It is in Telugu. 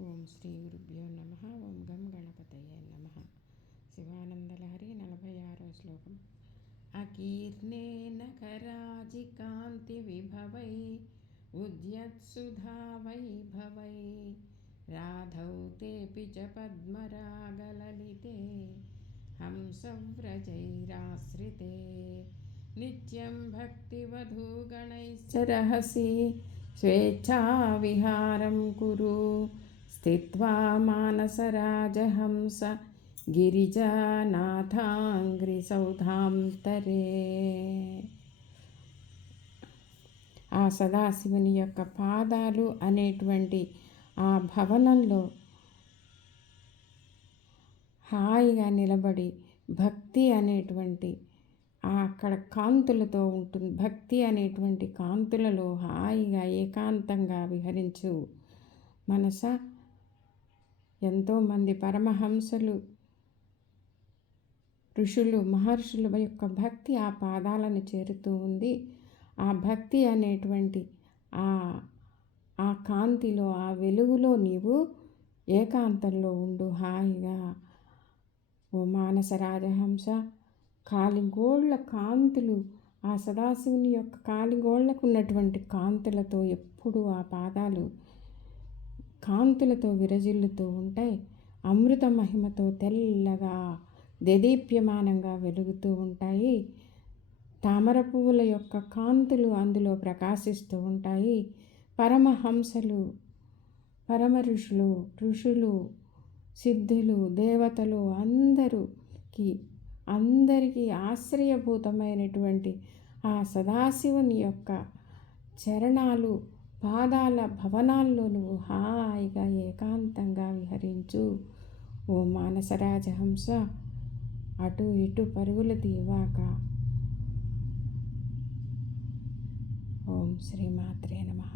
ఓం శ్రీ గురుభ్యో నమ. ఓం గం గణపతయే నమ. శివానందలహరి 46వ శ్లోకం. అకీర్ణేన కరాజికాంతి విభవై ఉద్యత్సుధా వైభవై రాధౌ తేపి చ పద్మరాగలలితే హంసవ్రజైరాశ్రితే నిత్యం భక్తివధూగణైశ్చ రహసి స్వేచ్ఛావిహారం కురు స్థిత్వా మానసరాజహంస గిరిజానాథాంగ్రి సౌధాంతరే. ఆ సదాశివుని యొక్క పాదాలు అనేటువంటి ఆ భవనంలో హాయిగా నిలబడి భక్తి అనేటువంటి అక్కడ కాంతులతో ఉంటుంది. భక్తి అనేటువంటి కాంతులలో హాయిగా ఏకాంతంగా విహరించు మనస. ఎంతోమంది పరమహంసలు, ఋషులు, మహర్షుల యొక్క భక్తి ఆ పాదాలను చేరుతూ ఉంది. ఆ భక్తి అనేటువంటి ఆ కాంతిలో, ఆ వెలుగులో నీవు ఏకాంతంలో ఉండు హాయిగా. ఓ మానస రాజహంస, కాలిగోళ్ల కాంతులు, ఆ సదాశివుని యొక్క కాలిగోళ్లకు ఉన్నటువంటి కాంతులతో ఎప్పుడు ఆ పాదాలు కాంతులతో విరజిల్లుతూ ఉంటాయి. అమృత మహిమతో తెల్లగా దేదీప్యమానంగా వెలుగుతూ ఉంటాయి. తామర పువ్వుల యొక్క కాంతులు అందులో ప్రకాశిస్తూ ఉంటాయి. పరమహంసలు, పరమ ఋషులు, సిద్ధులు, దేవతలు అందరికీ ఆశ్రయభూతమైనటువంటి ఆ సదాశివుని యొక్క చరణాలు, పాదాల భవనాల్లో నువ్వు హాయిగా ఏకాంతంగా విహరించు. ఓ మానసరాజహంస, అటు ఇటు పరుగులు తీవాక. ఓం శ్రీమాత్రే నమః.